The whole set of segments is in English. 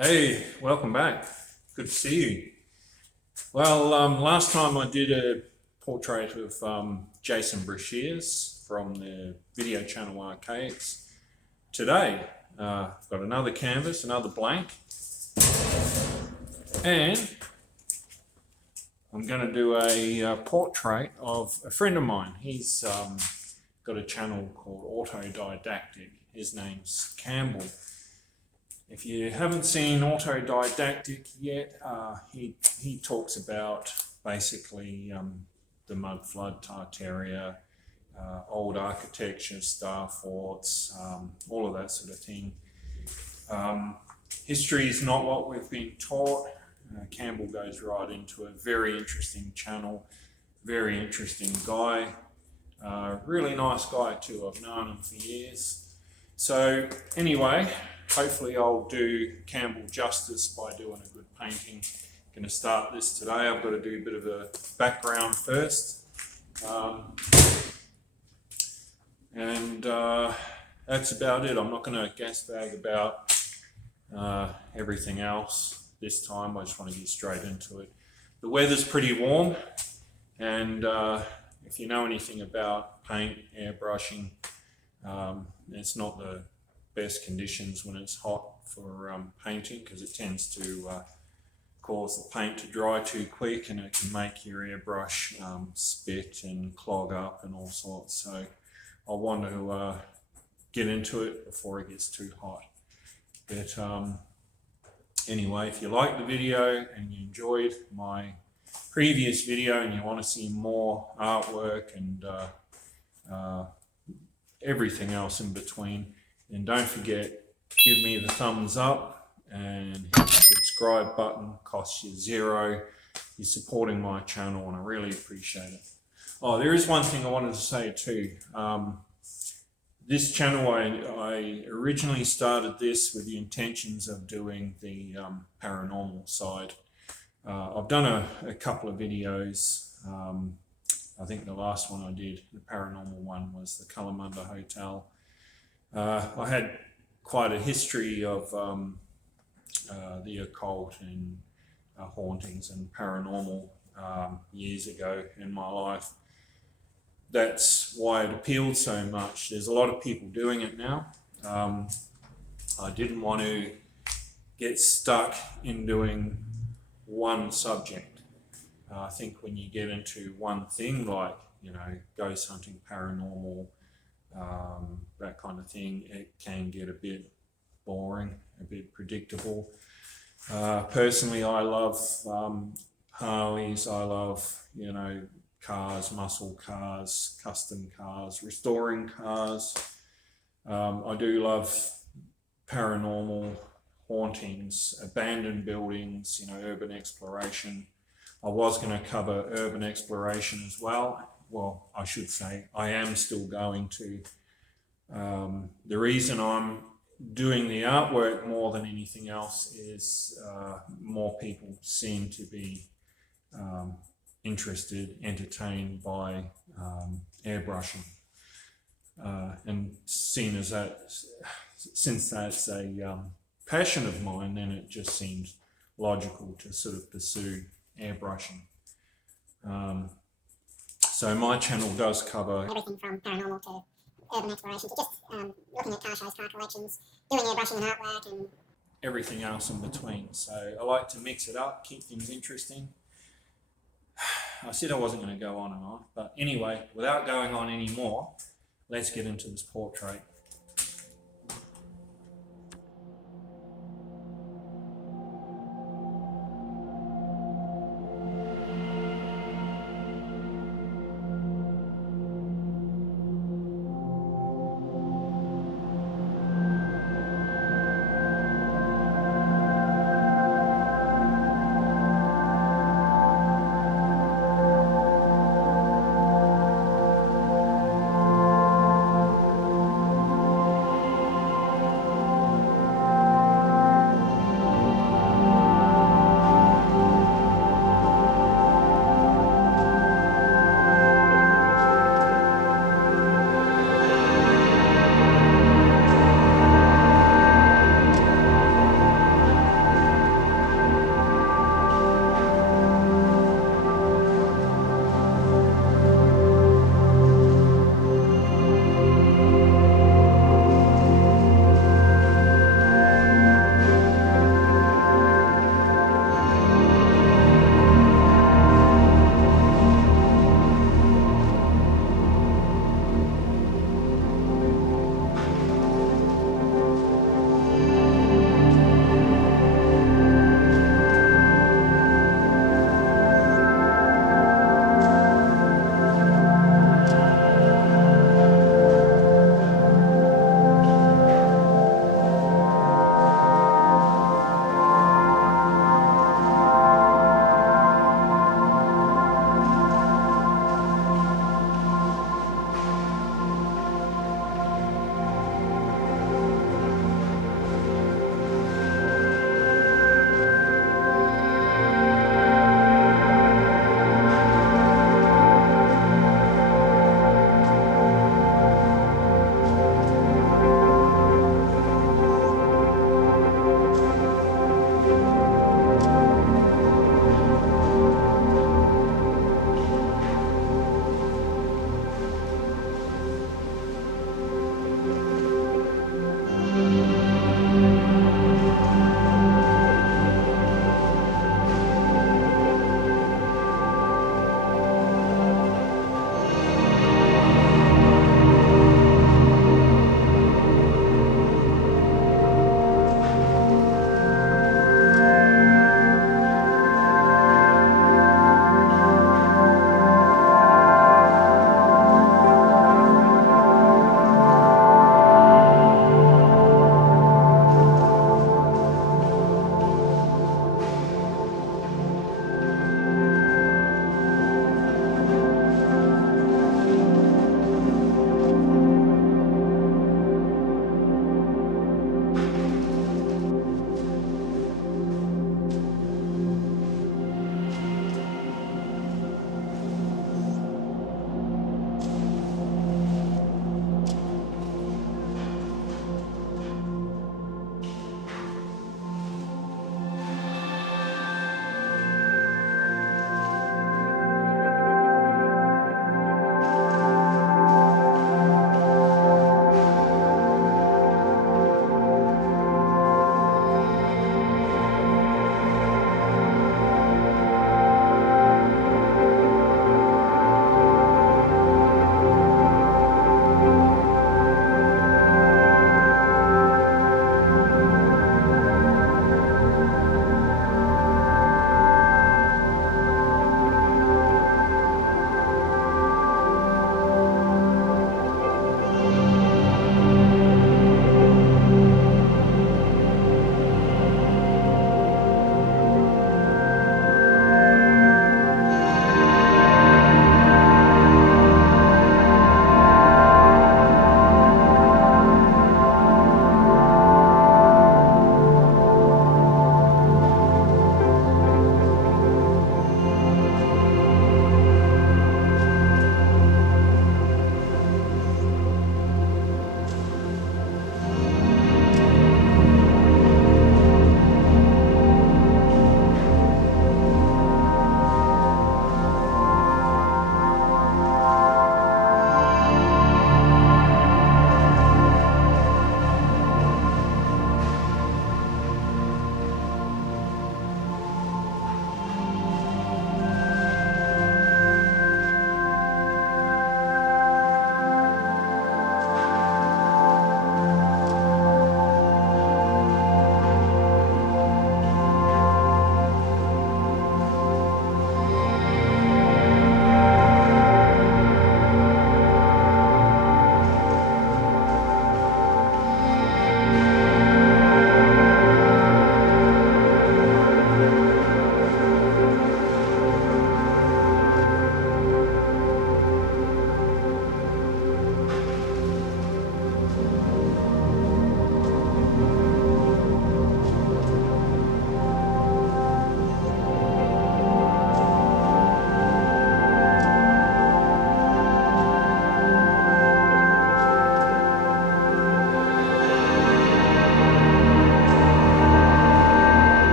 Hey, welcome back. Good to see you. Well, last time I did a portrait of Jason Brashears from the video channel Archaics. Today, I've got another canvas, another blank, and I'm going to do a portrait of a friend of mine. He's got a channel called Autodidactic. His name's Cambell. If you haven't seen Autodidactic yet, he talks about basically the mud flood, Tartaria, old architecture, star forts, all of that sort of thing. History is not what we've been taught. Cambell goes right into a very interesting channel, very interesting guy, really nice guy too. I've known him for years. So anyway, hopefully I'll do Cambell justice by doing a good painting. Going to start this today. I've got to do a bit of a background first. That's about it. I'm not going to gas bag about everything else this time. I just want to get straight into it. The weather's pretty warm, and if you know anything about paint, airbrushing, it's not the best conditions when it's hot for painting, because it tends to cause the paint to dry too quick, and it can make your airbrush spit and clog up and all sorts. So I want to get into it before it gets too hot. But anyway, if you like the video and you enjoyed my previous video and you want to see more artwork and everything else in between, then don't forget, give me the thumbs up and hit the subscribe button. Costs you $0. You're supporting my channel and I really appreciate it. Oh, there is one thing I wanted to say too. This channel, I originally started this with the intentions of doing the paranormal side. I've done a couple of videos. I think the last one I did, the paranormal one, was the Kalamunda Hotel. I had quite a history of the occult and hauntings and paranormal years ago in my life. That's why it appealed so much. There's a lot of people doing it now. I didn't want to get stuck in doing one subject. I think when you get into one thing, like, you know, ghost hunting, paranormal, that kind of thing, it can get a bit boring, a bit predictable. Personally, I love Harleys. I love, you know, cars, muscle cars, custom cars, restoring cars. I do love paranormal, hauntings, abandoned buildings, you know, urban exploration. I was going to cover urban exploration as well. Well, I should say I am still going to. The reason I'm doing the artwork more than anything else is more people seem to be interested, entertained by airbrushing. And since that's a passion of mine, then it just seems logical to sort of pursue airbrushing. So my channel does cover everything from paranormal to urban exploration to just looking at car shows, car collections, doing airbrushing and artwork, and everything else in between. So I like to mix it up, keep things interesting. I said I wasn't going to go on and on, but anyway, without going on anymore, let's get into this portrait.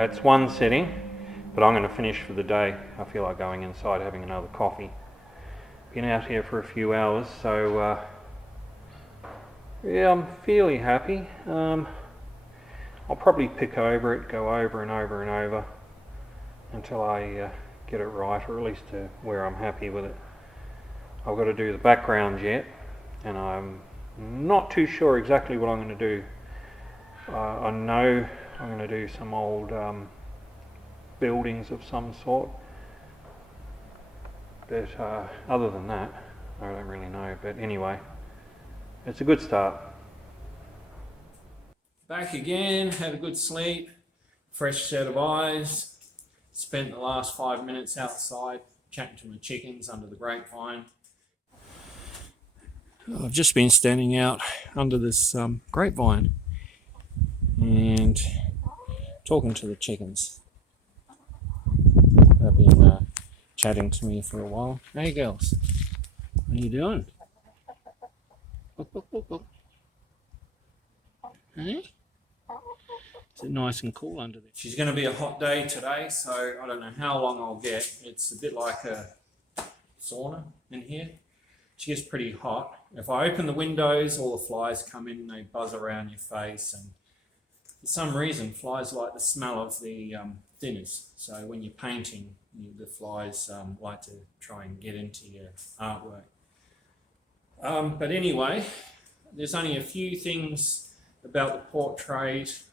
It's one sitting, but I'm going to finish for the day. I feel like going inside having another coffee. Been out here for a few hours, so yeah, I'm fairly happy. I'll probably pick over it, go over and over and over until I get it right, or at least to where I'm happy with it. I've got to do the background yet, and I'm not too sure exactly what I'm going to do. I know I'm going to do some old buildings of some sort, but other than that, I don't really know. But anyway, it's a good start. Back again, had a good sleep, fresh set of eyes. Spent the last 5 minutes outside chatting to my chickens under the grapevine. I've just been standing out under this grapevine and talking to the chickens. They've been chatting to me for a while. Hey girls, what are you doing? Look, look, look, look. Hey? Is it nice and cool under there? She's going to be a hot day today, so I don't know how long I'll get. It's a bit like a sauna in here. She gets pretty hot. If I open the windows, all the flies come in, they buzz around your face, and for some reason flies like the smell of the thinners. So when you're painting, the flies like to try and get into your artwork. But anyway, there's only a few things about the portrait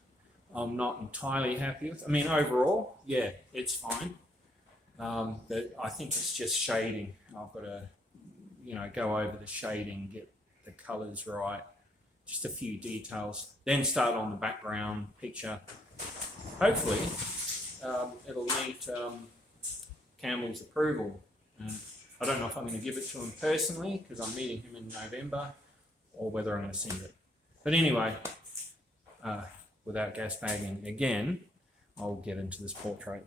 I'm not entirely happy with. I mean, overall, yeah, it's fine. But I think it's just shading. I've got to, go over the shading, get the colors right, just a few details, then start on the background picture. Hopefully, it'll meet Cambell's approval. I don't know if I'm going to give it to him personally because I'm meeting him in November, or whether I'm going to send it. But anyway, without gas bagging again, I'll get into this portrait.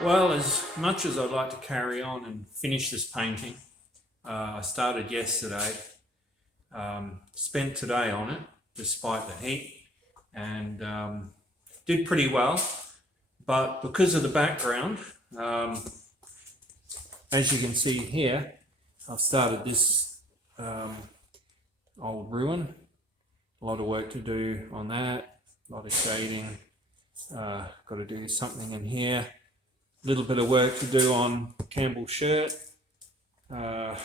Well, as much as I'd like to carry on and finish this painting, I started yesterday, spent today on it despite the heat, and did pretty well. But because of the background, as you can see here, I've started this old ruin. A lot of work to do on that, a lot of shading, got to do something in here. Little bit of work to do on Cambell's shirt. I've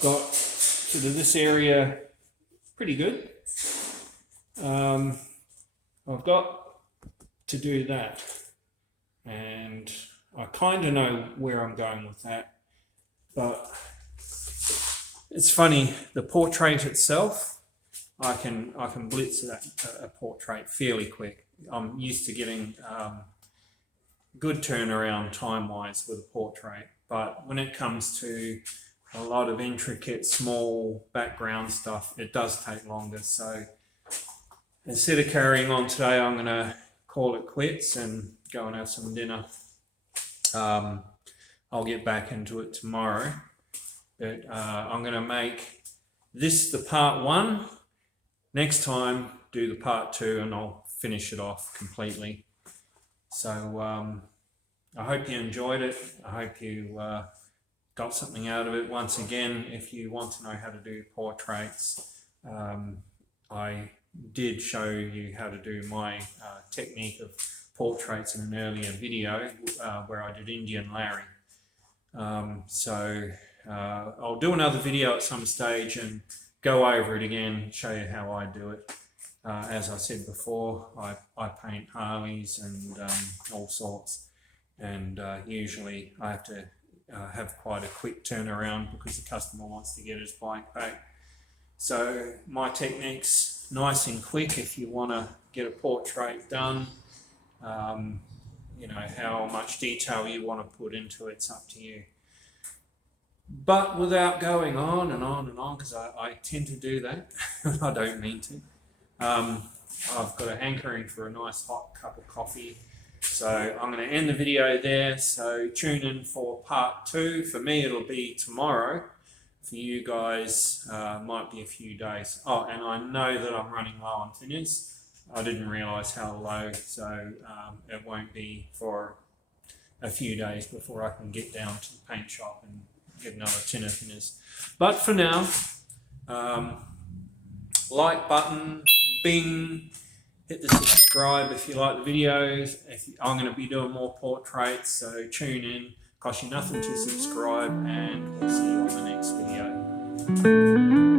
got to do this area pretty good. I've got to do that, and I kind of know where I'm going with that, but it's funny, the portrait itself, I can blitz a portrait fairly quick. I'm used to getting good turnaround time-wise with a portrait, but when it comes to a lot of intricate, small background stuff, it does take longer. So instead of carrying on today, I'm going to call it quits and go and have some dinner. I'll get back into it tomorrow, but I'm going to make this the part 1. Next time, do the part 2, and I'll finish it off completely. So I hope you enjoyed it. I hope you got something out of it. Once again, if you want to know how to do portraits, I did show you how to do my technique of portraits in an earlier video where I did Indian Larry. So I'll do another video at some stage and go over it again, show you how I do it. As I said before, I paint Harleys and all sorts, and usually I have to have quite a quick turnaround because the customer wants to get his bike back. So my technique's nice and quick if you want to get a portrait done. You know, how much detail you want to put into it's up to you. But without going on and on and on, because I tend to do that, I don't mean to. I've got a hankering for a nice hot cup of coffee. So I'm going to end the video there. So tune in for part 2. For me, it'll be tomorrow. For you guys, might be a few days. Oh, and I know that I'm running low on thinners. I didn't realise how low, so it won't be for a few days before I can get down to the paint shop and get another tin of thinners. But for now, like button, bing, hit the subscribe if you like the videos. I'm going to be doing more portraits, so tune in. Costs you nothing to subscribe, and we'll see you on the next video.